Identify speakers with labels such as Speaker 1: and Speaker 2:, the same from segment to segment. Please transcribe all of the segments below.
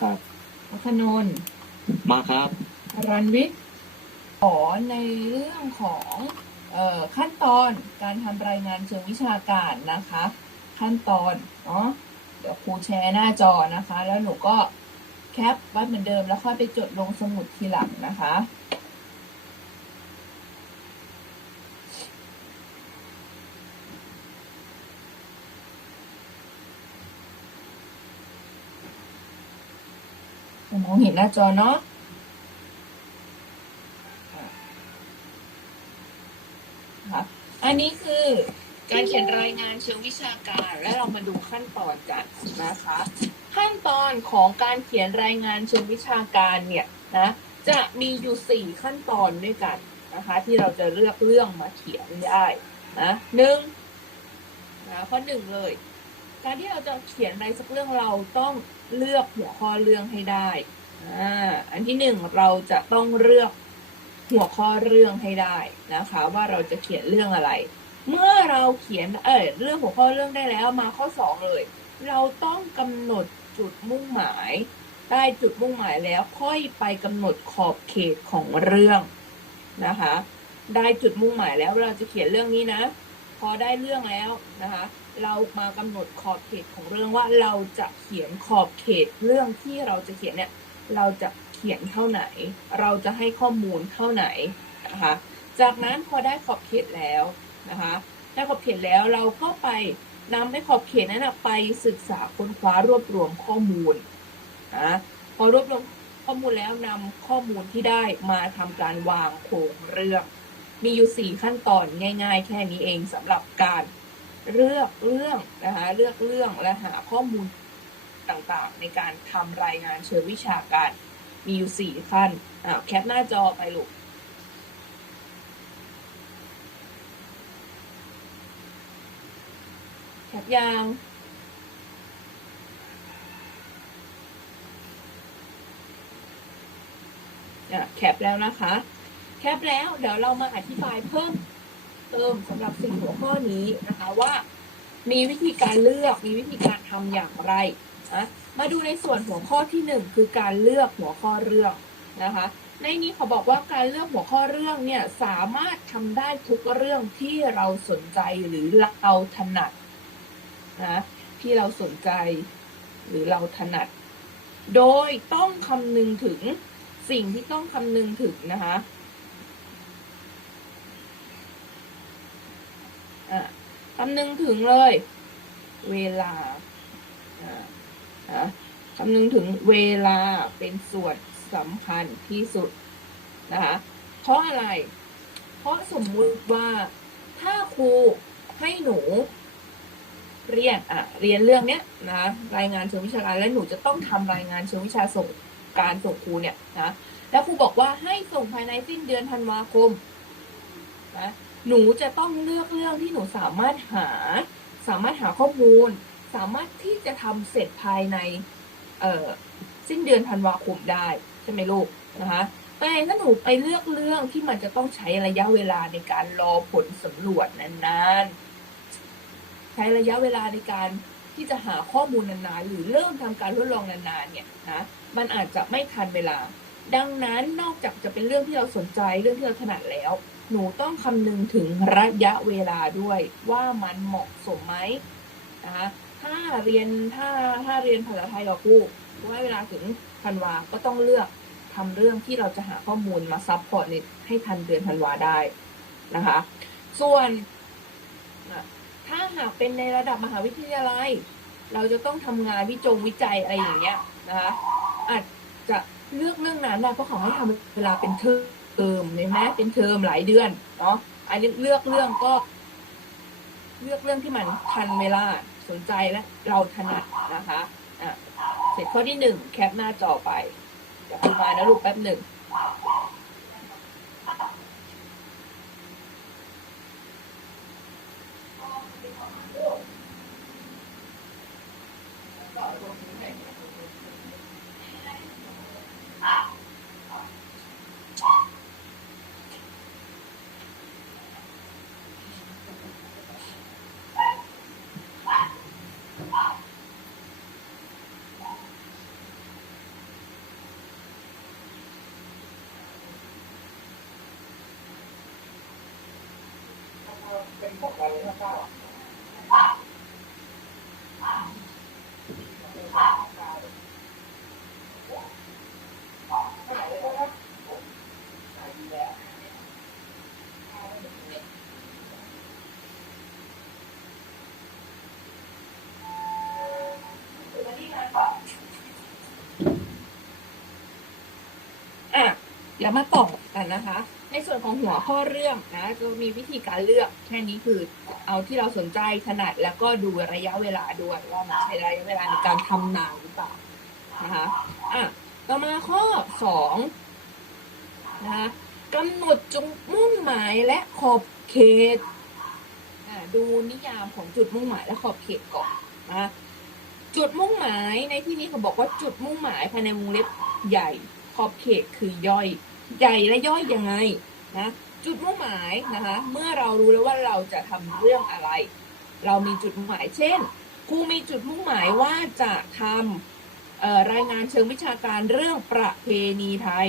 Speaker 1: ครับ
Speaker 2: อัคนนท์
Speaker 1: มาครับ
Speaker 2: รันวิทย์ขอในเรื่องของเออขั้นตอนการทำรายงานเชิงวิชาการนะคะ ขั้นตอนเนาะเดี๋ยวครูแชร์หน้าจอนะคะ แล้วหนูก็แคปไว้เหมือนเดิมแล้วค่อยไปจดลงสมุดทีหลังนะคะ มองเห็นหน้าจอเนาะอะค่ะอันนี้คือการเขียนรายงานเชิงวิชาการ และเรามาดูขั้นตอนกันนะคะ ขั้นตอนของการเขียนรายงานเชิงวิชาการเนี่ยนะจะมีอยู่สี่ขั้นตอนด้วยกันนะคะ ที่เราจะเลือกเรื่องมาเขียนได้นะหนึ่งนะข้อหนึ่งเลย การที่เราจะเขียนอะไรสักเรื่องเราต้อง เลือกหัวข้อเรื่องให้ได้ออันที่หนึ่งเราจะต้องเลือกหัวข้อเรื่องให้ได้นะคะ ว่าเราจะเขียนเรื่องอะไร เมื่อเราเขียนเออเรื่องหัวข้อเรื่องได้แล้วมาข้อสองเลย เราต้องกำหนดจุดมุ่งหมายได้จุดมุ่งหมายแล้วค่อยไปกำหนดขอบเขตของเรื่องนะคะ ได้จุดมุ่งหมายแล้วเราจะเขียนเรื่องนี้นะ พอได้เรื่องแล้วนะคะ เรามากำหนดขอบเขตของเรื่องว่าเราจะเขียนขอบเขตเรื่องที่เราจะเขียนเนี่ยเราจะเขียนเท่าไหน เราจะให้ข้อมูลเท่าไหนนะคะจากนั้นพอได้ขอบเขตแล้วนะคะได้ขอบเขตแล้วเราก็ไปนำได้ขอบเขตนั้นนะไปศึกษาค้นคว้ารวบรวมข้อมูลนะพอรวบรวมข้อมูลแล้วนำข้อมูลที่ได้มาทำการวางโครงเรื่อง มีอยู่สี่ขั้นตอนง่าย ๆ แค่นี้เองสำหรับการ เลือกเรื่องนะคะเลือกเรื่องและหาข้อมูลต่างๆ ในการทำรายงานเชิงวิชาการ มีอยู่สี่ขั้นอ่าแคปหน้าจอไปลูกแคปยางอะแคปแล้วนะคะ แคปแล้วเดี๋ยวเรามาอธิบายเพิ่ม เติมสำหรับสิ่งหัวข้อนี้นะคะว่า มีวิธีการเลือกมีวิธีการทำอย่างไรนะมาดูในส่วนหัวข้อที่หนึ่งคือการเลือกหัวข้อเรื่องนะคะ ในนี้เขาบอกว่าการเลือกหัวข้อเรื่องเนี่ยสามารถทำได้ทุกเรื่องที่เราสนใจหรือเราถนัดนะที่เราสนใจหรือเราถนัด โดยต้องคำนึงถึงสิ่งที่ต้องคำนึงถึงนะคะ อะคำนึงถึงเลย เวลาอ่าอะคำนึงถึงเวลาเป็นส่วนสำคัญที่สุดนะคะเพราะอะไร เพราะสมมุติว่าถ้าครูให้หนูเรียนอะเรียนเรื่องเนี้ยนะรายงานเชิงวิชาการและหนูจะต้องทำรายงานเชิงวิชาส่งการส่งครูเนี่ยนะแล้วครูบอกว่าให้ส่งภายในสิ้นเดือนธันวาคมนะ หนูจะต้องเลือกเรื่องที่หนูสามารถหา สามารถหาข้อมูล สามารถที่จะทำเสร็จภายในเอ่อสิ้นเดือนธันวาคมได้ใช่ไหมลูกนะคะแต่ถ้าหนูไปเลือกเรื่องที่มันจะต้องใช้ระยะเวลาในการรอผลสำรวจนานๆ ใช้ระยะเวลาในการที่จะหาข้อมูลนานๆ หรือเริ่มทำการทดลองนานๆเนี่ยนะมันอาจจะไม่ทันเวลา ดังนั้นนอกจากจะเป็นเรื่องที่เราสนใจเรื่องที่เราถนัดแล้ว หนูต้องคำนึงถึงระยะเวลาด้วยว่ามันเหมาะสมไหมนะคะถ้าเรียนถ้าถ้าเรียนภาษาไทยกับครูว่าเวลาถึงธันวาก็ต้องเลือกทำเรื่องที่เราจะหาข้อมูลมาซับพอร์ตให้ทันเดือนธันวาได้นะคะ ส่วนถ้าหากเป็นในระดับมหาวิทยาลัย เราจะต้องทำงานวิจงวิจัยอะไรอย่างเงี้ยนะคะอาจจะเลือกเรื่องนั้นได้เพราะเขาให้ทำเวลาเป็นเทอม เทอมใช่ไหมเป็นเทอมหลายเดือนเนาะอันนี้เลือกเรื่องก็ เลือกเรื่องที่มันทันเวลาสนใจและเราถนัดนะคะอะเสร็จข้อที่หนึ่งแคปหน้าจอไปเดี๋ยวคุณมานะลูกแป๊บหนึ่ง อะเดี๋ยวมาต่อกันนะคะ ในส่วนของหัวข้อเรื่องนะจะมีวิธีการเลือกแค่นี้คือเอาที่เราสนใจถนัดแล้วก็ดูระยะเวลาด้วยว่ามันใช้ระยะเวลาในการทำนานหรือเปล่านะคะอะต่อมาข้อสองนะคะกำหนดจุดมุ่งหมายและขอบเขตอะดูนิยามของจุดมุ่งหมายและขอบเขตก่อนนะจุดมุ่งหมายในที่นี้เขาบอกว่าจุดมุ่งหมายภายในวงเล็บใหญ่ ขอบเขตคือย่อย ใหญ่และย่อยยังไงนะจุดมุ่งหมายนะคะ เมื่อเรารู้แล้วว่าเราจะทำเรื่องอะไร เรามีจุดมุ่งหมาย เช่นครูมีจุดมุ่งหมายว่าจะทำรายงานเชิงวิชาการเรื่องประเพณีไทย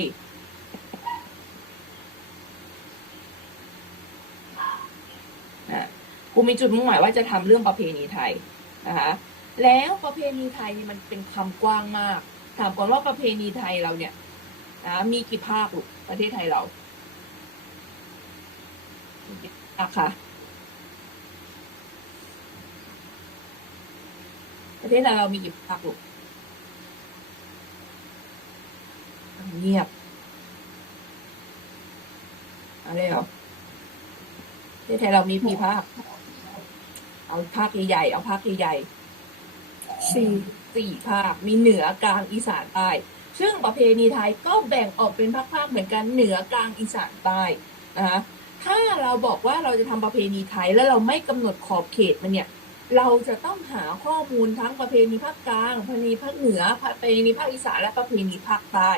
Speaker 2: อะครูมีจุดมุ่งหมายว่าจะทำเรื่องประเพณีไทยนะคะแล้วประเพณีไทยนี่มันเป็นคำกว้างมาก ถามก่อนว่าประเพณีไทยเราเนี่ย นะมีกี่ภาคลูกประเทศไทยเรามีกี่ภาคคะประเทศไทยเรามีกี่ภาคลูกเงียบอะไรเหรอประเทศไทยเรามีกี่ภาค เอาภาคใหญ่ๆเอาภาคใหญ่ๆสี่สี่ภาค มีเหนือกลางอีสานใต้ ซึ่งประเพณีไทยก็แบ่งออกเป็นภาคๆเหมือนกันเหนือกลางอีสานใต้นะคะถ้าเราบอกว่าเราจะทำประเพณีไทยแล้วเราไม่กำหนดขอบเขตมันเนี่ยเราจะต้องหาข้อมูลทั้งประเพณีภาคกลางประเพณีภาคเหนือประเพณีภาคอีสานและประเพณีภาคใต้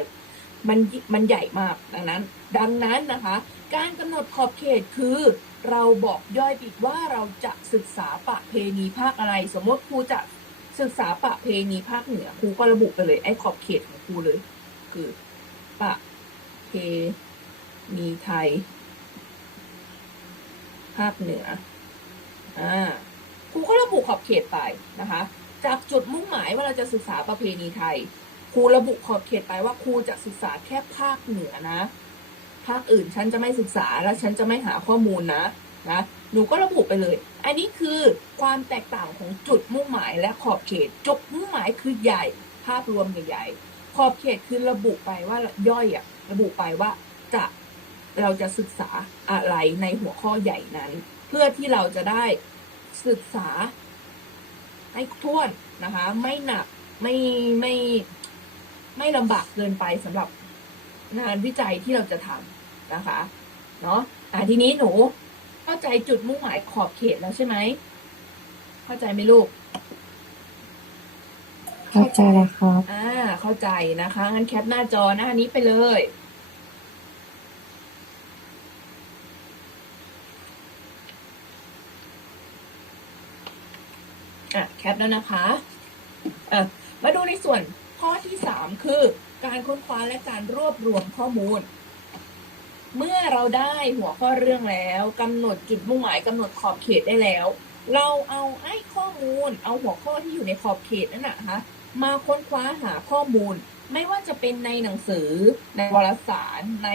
Speaker 2: มันมันใหญ่มากดังนั้น ดังนั้นนะคะ การกำหนดขอบเขตคือเราบอกย่อยอีกว่าเราจะศึกษาประเพณีภาคอะไร สมมติครูจะ ศึกษาประเพณีภาคเหนือครูก็ระบุไปเลย ไอ้ขอบเขตของครูเลย คือประเพณีไทย ภาคเหนืออ่าครูก็ระบุขอบเขตไปนะคะ จากจุดมุ่งหมายว่าเราจะศึกษาประเพณีไทยครูระบุขอบเขตไปว่าครูจะศึกษาแค่ภาคเหนือนะ ภาคอื่นฉันจะไม่ศึกษาและฉันจะไม่หาข้อมูลนะ นะหนูก็ระบุไปเลย อันนี้คือความแตกต่างของจุดมุ่งหมายและขอบเขต จุดมุ่งหมายคือใหญ่ ภาพรวมใหญ่ๆขอบเขตคือระบุไปว่าย่อยอะระบุไปว่าจะเราจะศึกษาอะไรในหัวข้อใหญ่นั้น เพื่อที่เราจะได้ศึกษาให้ท้วนนะคะ ไม่หนักไม่ไม่ไม่ลำบากเกินไปสำหรับงานวิจัยที่เราจะทำนะคะเนาะอะทีนี้หนู เข้าใจจุดมุ่งหมายขอบเขตแล้วใช่ไหม เข้าใจไหมลูก
Speaker 1: เข้าใจแล้วครับ
Speaker 2: อ่า เข้าใจนะคะ งั้นแคปหน้าจอหน้านี้ไปเลย อะ แคปแล้วนะคะอะมาดูในส่วนข้อที่สามคือ การค้นคว้าและการรวบรวมข้อมูล เมื่อเราได้หัวข้อเรื่องแล้วกำหนดจุดมุ่งหมายกำหนดขอบเขตได้แล้ว เราเอาไอ้ข้อมูล เอาหัวข้อที่อยู่ในขอบเขตนั่นนะคะมาค้นคว้าหาข้อมูล ไม่ว่าจะเป็นในหนังสือ ในวารสาร ใน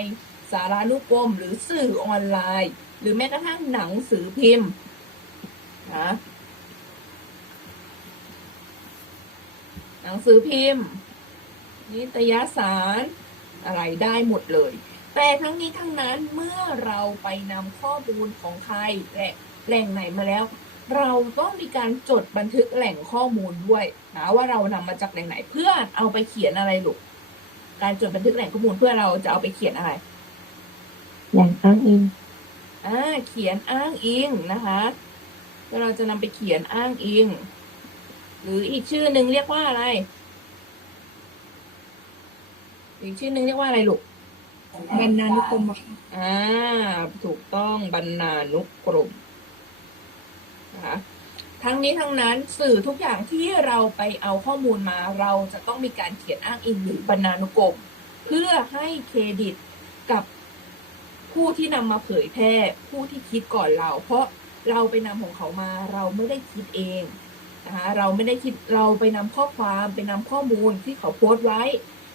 Speaker 2: สารานุกรม หรือสื่อออนไลน์ หรือแม้กระทั่งหนังสือพิมพ์นะหนังสือพิมพ์ นิตยสารอะไรได้หมดเลย แต่ทั้งนี้ทั้งนั้นเมื่อเราไปนำข้อมูลของใครและแหล่งไหนมาแล้ว เราต้องมีการจดบันทึกแหล่งข้อมูลด้วยนะว่าเรานำมาจากแหล่งไหนเพื่อเอาไปเขียนอะไรลูกการจดบันทึกแหล่งข้อมูลเพื่อเราจะเอาไปเขียนอะไร
Speaker 1: อย่างอ้างอิง
Speaker 2: อ่าเขียนอ้างอิงนะคะแล้วเราจะนำไปเขียนอ้างอิง หรืออีกชื่อหนึ่งเรียกว่าอะไร อีกชื่อหนึ่งเรียกว่าอะไรลูก
Speaker 1: บรรณานุกรมอะค่ะ
Speaker 2: อ่าถูกต้องบรรณานุกรมนะคะทั้งนี้ทั้งนั้นสื่อทุกอย่างที่เราไปเอาข้อมูลมาเราจะต้องมีการเขียนอ้างอิงหรือบรรณานุกรม เพื่อให้เครดิตกับผู้ที่นำมาเผยแพร่ผู้ที่คิดก่อนเรา เพราะเราไปนำของเขามาเราไม่ได้คิดเองนะคะเราไม่ได้คิดเราไปนำข้อความไปนำข้อมูลที่เขาโพสต์ไว้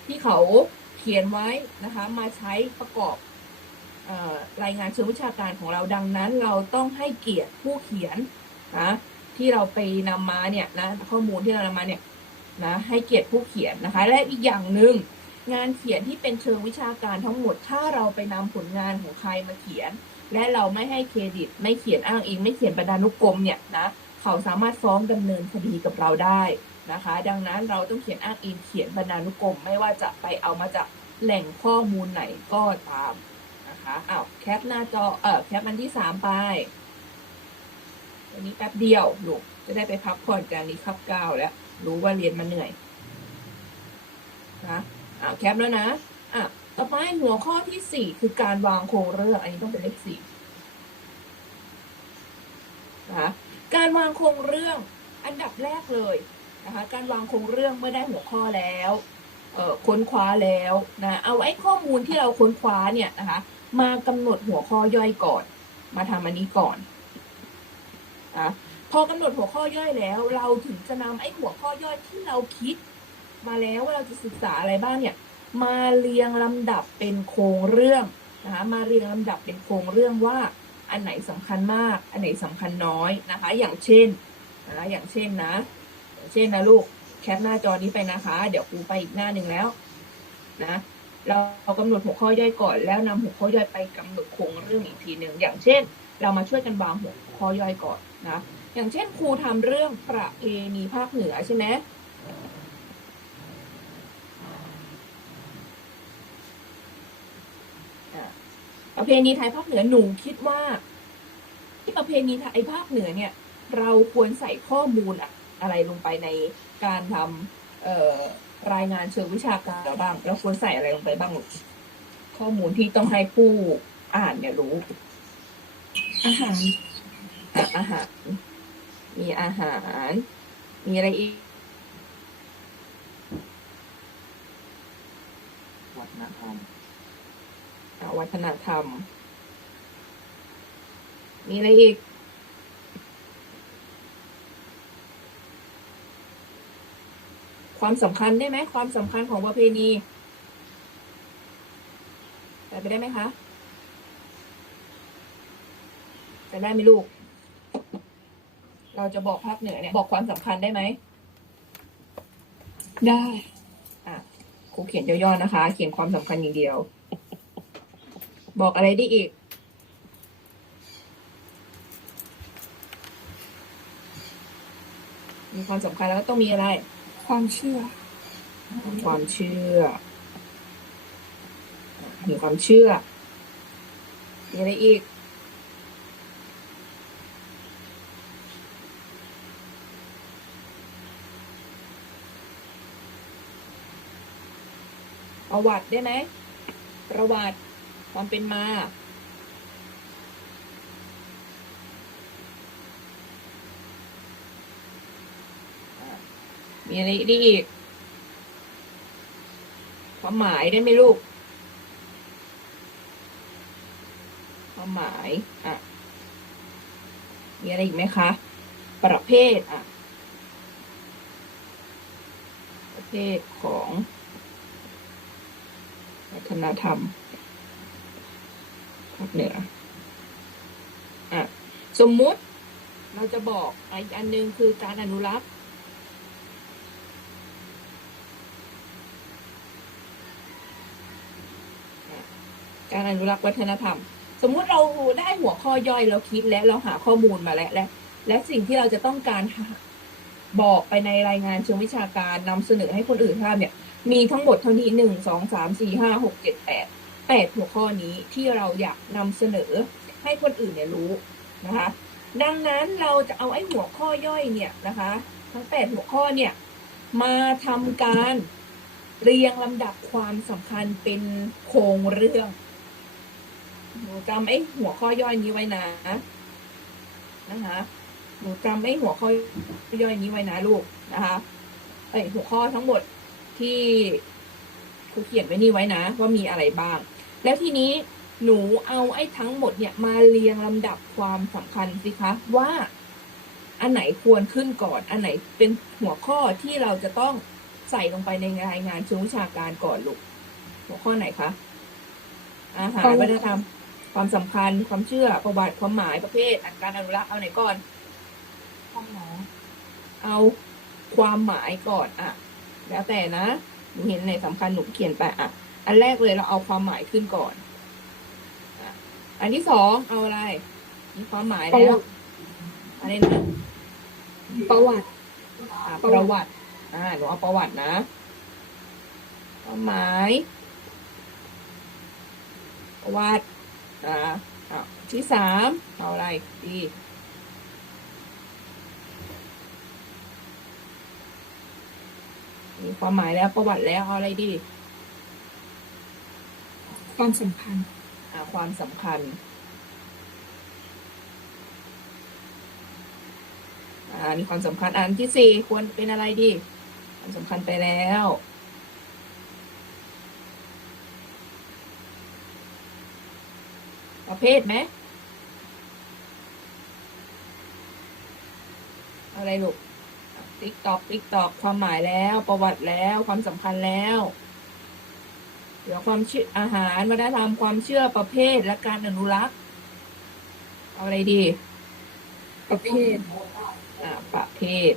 Speaker 2: ที่เขา เขียนไว้นะคะมาใช้ประกอบออรายงานเชิงวิชาการของเราดังนั้น เราต้องให้เกียรติผู้เขียนนะที่เราไปนำมาเนี่ยนะข้อมูลที่เรานำมาเนี่ยนะให้เกียรติผู้เขียนนะคะ และอีกอย่างหนึ่งงานเขียนที่เป็นเชิงวิชาการทั้งหมด ถ้าเราไปนำผลงานของใครมาเขียน และเราไม่ให้เครดิต ไม่เขียนอ้างอิง ไม่เขียนบรรณานุกรมเนี่ยนะเขาสามารถฟ้องดำเนินคดีกับเราได้ นะคะ ดังนั้นเราต้องเขียนอ้างอิงเขียนบรรณานุกรม ไม่ว่าจะไปเอามาจากแหล่งข้อมูลไหนก็ตามนะคะอ้าวแคปหน้าจอเออแคปอันที่สามไปวันนี้แป๊บเดียวลูกจะได้ไปพักผ่อนกันนี้ครับเก้าแล้ว รู้ว่าเรียนมาเหนื่อยนะอ้าวแคปแล้วนะอะต่อไปหัวข้อที่สี่คือการวางโครงเรื่อง อันนี้ต้องเป็นเลขสี่นะการวางโครงเรื่องอันดับแรกเลย นะคะการวางโครงเรื่องเมื่อได้หัวข้อแล้วเค้นคว้าแล้วนะเอาไอ้ข้อมูลที่เราค้นคว้าเนี่ยนะคะมากำหนดหัวข้อย่อยก่อน มาทำอันนี้ก่อนอะพอกำหนดหัวข้อย่อยแล้ว เราถึงจะนำไอ้หัวข้อย่อยที่เราคิด มาแล้วว่าเราจะศึกษาอะไรบ้างเนี่ย มาเรียงลำดับเป็นโครงเรื่องนะคะมาเรียงลำดับเป็นโครงเรื่องว่า อันไหนสำคัญมาก อันไหนสำคัญน้อยนะคะ อย่างเช่นนะอย่างเช่นนะ เช่นนะลูกแคปหน้าจอนี้ไปนะคะ เดี๋ยวครูไปอีกหน้าหนึ่งแล้วนะเราเรากำหนดหัวข้อย่อยก่อน แล้วนำหัวข้อย่อยไปกำหนดโครงเรื่องอีกทีหนึ่งอย่างเช่น เรามาช่วยกันวางหัวข้อย่อยก่อนนะอย่างเช่นครูทำเรื่องประเพณีภาคเหนือใช่ไหมประเพณีไทยภาคเหนือหนูคิดว่า ที่ประเพณีไทยภาคเหนือเนี่ย เราควรใส่ข้อมูลอะ อะไรลงไปในการทำเอ่อรายงานเชิงวิชาการเราบ้างเราควรใส่อะไรลงไปบ้างลูกข้อมูลที่ต้องให้ผู้อ่านเนี่ยรู้
Speaker 1: อาหาร
Speaker 2: อะอาหาร มีอาหาร มีอะไรอีก
Speaker 3: วัฒนธรรม
Speaker 2: อะวัฒนธรรม มีอะไรอีก ความสำคัญได้ไหมความสำคัญของประเพณีใส่ไปได้ไหมคะใส่ได้ไหมลูก เราจะบอกภาคเหนือเนี่ยบอกความสำคัญได้ไหม
Speaker 1: ได้
Speaker 2: อะครูเขียนย่อๆนะคะ เขียนความสำคัญอย่างเดียว บอกอะไรได้อีกมีความสำคัญแล้วก็ต้องมีอะไร
Speaker 1: ความเชื่อ
Speaker 2: ความเชื่อมีความเชื่อมีอะไรอีก ประวัติได้ไหมประวัติความเป็นมา มีอะไรได้อีก ความหมายได้ไหมลูก ความหมาย อะ มีอะไรอีกไหมคะ ประเภท อะ ประเภทของวัฒนธรรมภาคเหนืออะ สมมุติเราจะบอกอีกอันหนึงคือการอนุรักษ์ การอนุรักษ์วัฒนธรรม สมมุติเราได้หัวข้อย่อยเราคิดแล้วเราหาข้อมูลมาแล้วและและสิ่งที่เราจะต้องการบอกไปในรายงานเชิงวิชาการนำเสนอให้คนอื่นทราบเนี่ย มีทั้งหมดเท่านี้หนึ่งสองสามสี่ห้าหกเจ็ดแปดแปดหัวข้อนี้ที่เราอยากนำเสนอให้คนอื่นเนี่ยรู้นะคะ ดังนั้นเราจะเอาไอ้หัวข้อย่อยเนี่ยนะคะ ทั้งแปดหัวข้อเนี่ยมาทำการเรียงลำดับความสำคัญเป็นโครงเรื่อง จำไอ้หัวข้อย่อยนี้ไว้นะนะคะหนูจำไอ้หัวข้อย่อยนี้ไว้นะลูกนะคะไอ้ยหัวข้อทั้งหมดที่ครูเขียนไว้นี่ไว้นะว่ามีอะไรบ้าง แล้วทีนี้หนูเอาไอ้ทั้งหมดเนี่ยมาเรียงลำดับความสำคัญสิคะว่าอันไหนควรขึ้นก่อน อันไหนเป็นหัวข้อที่เราจะต้องใส่ลงไปในรายงานเชิงวิชาการก่อนลูก หัวข้อไหนคะ อาหารวัฒนธรรม ความสำคัญ ความเชื่อ ประวัติ ความหมาย ประเภทอันการอนุรักษ์ เอาไหนก่อน
Speaker 1: ความหมาย
Speaker 2: เอาความหมายก่อนอะแล้วแต่นะ หนูเห็นในสำคัญหนูเขียนไปอะอันแรกเลยเราเอาความหมายขึ้นก่อนอะอันที่สองเอาอะไร มีความหมายแล้วอะไรนะ
Speaker 1: ประวัติ
Speaker 2: อะ
Speaker 1: ป
Speaker 2: ประระ
Speaker 1: วั
Speaker 2: วั
Speaker 1: ติ
Speaker 2: ติ อ่าหนูเอาประวัตินะ ความหมายประวัติ อ่าอะที่สามเอาอะไรดีมีความหมายแล้วประวัติแล้วเอาอะไรดี
Speaker 1: ความสำคัญ
Speaker 2: อ่าความสำคัญอ่ามีความสำคัญอันที่สี่ควรเป็นอะไรดี ความสำคัญไปแล้ว ประเภทไหมอะไรลูกติ๊กตอกติ๊กตอกความหมายแล้ว ประวัติแล้วความสำคัญแล้ว เดี๋ยวความเชื่ออาหารวัฒนธรรมความเชื่อประเภทและการอนุรักษ์เอาอะไรดี
Speaker 1: ประเภท
Speaker 2: อ่าประเภท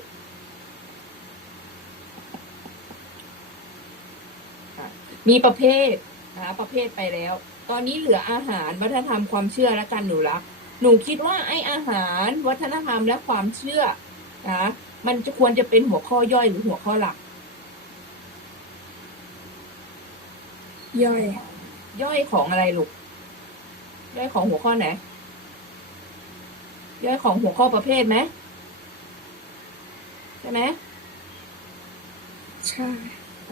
Speaker 2: มีประเภทนะประเภทไปแล้ว ตอนนี้เหลืออาหารวัฒนธรรมความเชื่อและการอนุรักษ์หนูคิดว่าไออาหารวัฒนธรรมและความเชื่อนะมันจะควรจะเป็นหัวข้อย่อยหรือหัวข้อหลัก
Speaker 1: ย่อย
Speaker 2: ย่อยของอะไรลูก ย่อยของหัวข้อไหน ย่อยของหัวข้อประเภทไหมใช่ไหม
Speaker 1: ใช่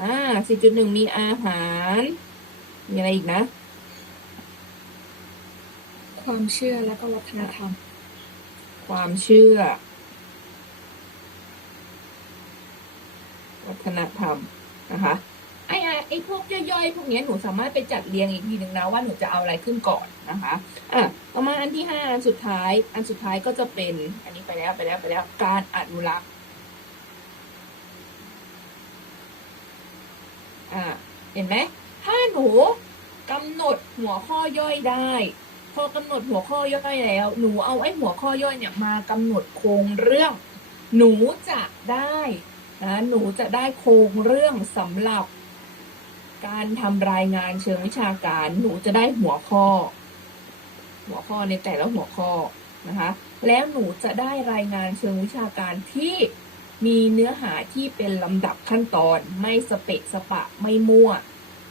Speaker 2: อ่าสี่จุดหนึ่งมีอาหาร มีอะไรอีกนะ
Speaker 1: ความเชื่อและก็วัฒนธรรม
Speaker 2: ความเชื่อ วัฒนธรรมนะคะไอ้ไอ้พวกย่อยๆ พวกเนี้ยหนูสามารถไปจัดเรียงอีกทีหนึ่งนะว่าหนูจะเอาอะไรขึ้นก่อนนะคะอะต่อมาอันที่ห้าอันสุดท้าย อันสุดท้ายก็จะเป็น อันนี้ไปแล้วไปแล้วไปแล้วการอนุรักษ์อ่าเห็นไหมถ้าหนูกำหนดหัวข้อย่อยได้ พอกำหนดหัวข้อย่อยแล้ว หนูเอาไอ้หัวข้อย่อยเนี่ยมากำหนดโครงเรื่อง หนูจะได้นะหนูจะได้โครงเรื่องสำหรับการทำรายงานเชิงวิชาการ หนูจะได้หัวข้อ หัวข้อในแต่ละหัวข้อนะคะ แล้วหนูจะได้รายงานเชิงวิชาการที่มีเนื้อหาที่เป็นลำดับขั้นตอน ไม่สเปะสปะไม่มั่ว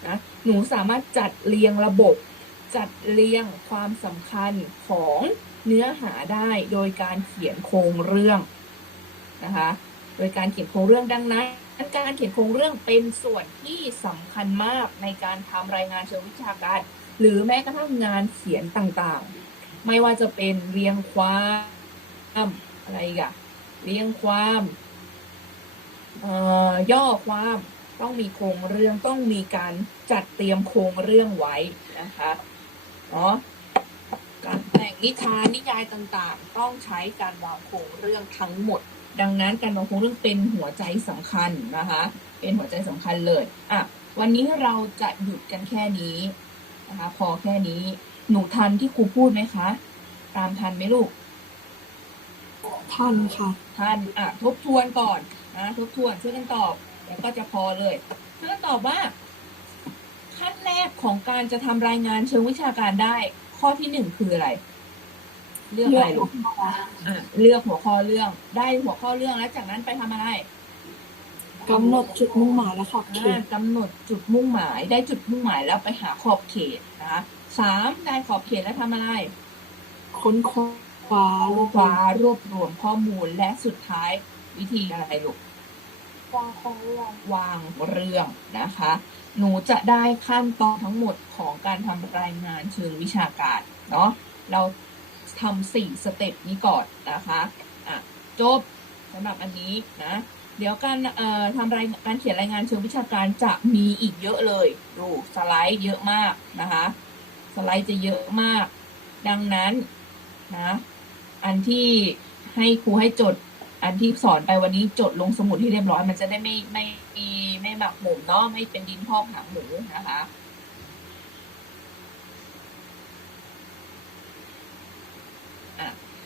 Speaker 2: นะหนูสามารถจัดเรียงระบบ จัดเรียงความสำคัญของเนื้อหาได้โดยการเขียนโครงเรื่องนะคะ โดยการเขียนโครงเรื่องดังนั้นการเขียนโครงเรื่องเป็นส่วนที่สำคัญมากในการทำรายงานเชิงวิชาการ หรือแม้กระทั่งงานเขียนต่างๆ ไม่ว่าจะเป็นเรียงความอะไรอีกอะเรียงความเอ่อย่อความต้องมีโครงเรื่องต้องมีการจัดเตรียมโครงเรื่องไว้นะคะ เนาะการแต่งนิทานนิยายต่างๆ ต้องใช้การวางโครงเรื่องทั้งหมด ดังนั้นการวางโครงเรื่องเป็นหัวใจสำคัญนะคะ เป็นหัวใจสำคัญเลยอะวันนี้เราจะหยุดกันแค่นี้นะคะ พอแค่นี้หนูทันที่ครูพูดไหมคะ ตามทันไหมลูก
Speaker 1: ท่านค่ะ
Speaker 2: ท่านอะทบทวนก่อนนะทบทวนช่วยกันตอบแล้วก็จะพอเลยช่วยกันตอบว่า ขั้นแรกของการจะทำรายงานเชิงวิชาการได้ ข้อที่หนึ่งคืออะไร เลือกอะไรลูกอะเลือกหัวข้อเรื่อง ได้หัวข้อเรื่องแล้วจากนั้นไปทำอะไร
Speaker 1: กำหนดจุดมุ่งหมายและขอบเข
Speaker 2: อ่า
Speaker 1: ต
Speaker 2: กำหนดจุดมุ่งหมายได้จุดมุ่งหมายแล้วไปหาขอบเขตนะคะสามได้ขอบเขตแล้วทำอะไร
Speaker 1: ค้นคว้ารวบ
Speaker 2: คว้ารวบรวมข้อมูลและสุดท้ายวิธีอะไรลูก
Speaker 1: วางของเรื่อง
Speaker 2: วางเรื่องนะคะ หนูจะได้ขั้นตอนทั้งหมดของการทำรายงานเชิงวิชาการเนาะเราทำสี่สเต็ปนี้ก่อนนะคะอะจบสำหรับอันนี้นะเดี๋ยวการเอ่อทำรายการเขียนรายงานเชิงวิชาการจะมีอีกเยอะเลย ดูสไลด์เยอะมากนะคะ สไลด์จะเยอะมาก ดังนั้นนะอันที่ให้ครูให้จด อันที่สอนไปวันนี้จดลงสมุดที่เรียบร้อยมันจะได้ไม่ไม่ไม่ไม่หมักหมมเนาะไม่เป็นดินพอกหางหมูนะคะ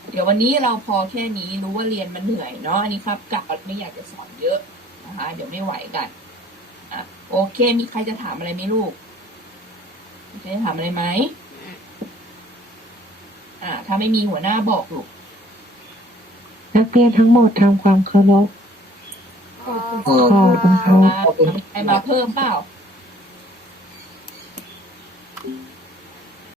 Speaker 2: เดี๋ยววันนี้เราพอแค่นี้รู้ว่าเรียนมันเหนื่อยเนาะอันนี้ครับกะไม่อยากจะสอนเยอะนะคะ เดี๋ยวไม่ไหวกันอะโอเคมีใครจะถามอะไรไหมลูกมีใครจะถามอะไรไหมอะถ้าไม่มีหัวหน้าบอกลูก
Speaker 3: นักเรียนทั้งหมดทำความเคารพ
Speaker 1: ขอบคุณ
Speaker 3: ขอบคุณครับ
Speaker 2: อะใครมาเพิ่มเปล่า